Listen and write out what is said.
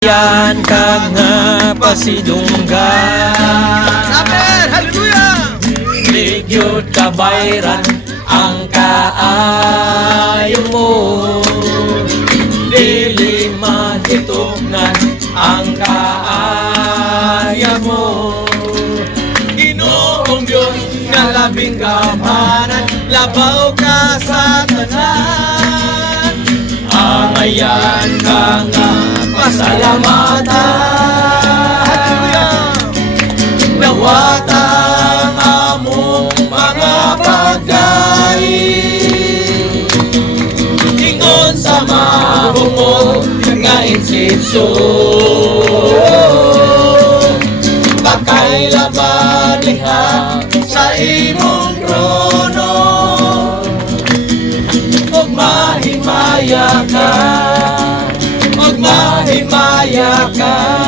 Yan ka nga pasidunggan. Amen! Hallelujah! Ligyod kabayran ang kaayo mo. Dili mahitugnan ang kaaya mo. Ginoong Diyos nga labing kamanan, labaw ka sa tanan. Amayan ka nga pasalamatan. Hallelujah! Nawatang among mga pagkain, ingon sa mahumog nga insenso. Bakay laban liha sa imong trono, ug mahimaya ka, ug mahimaya ka.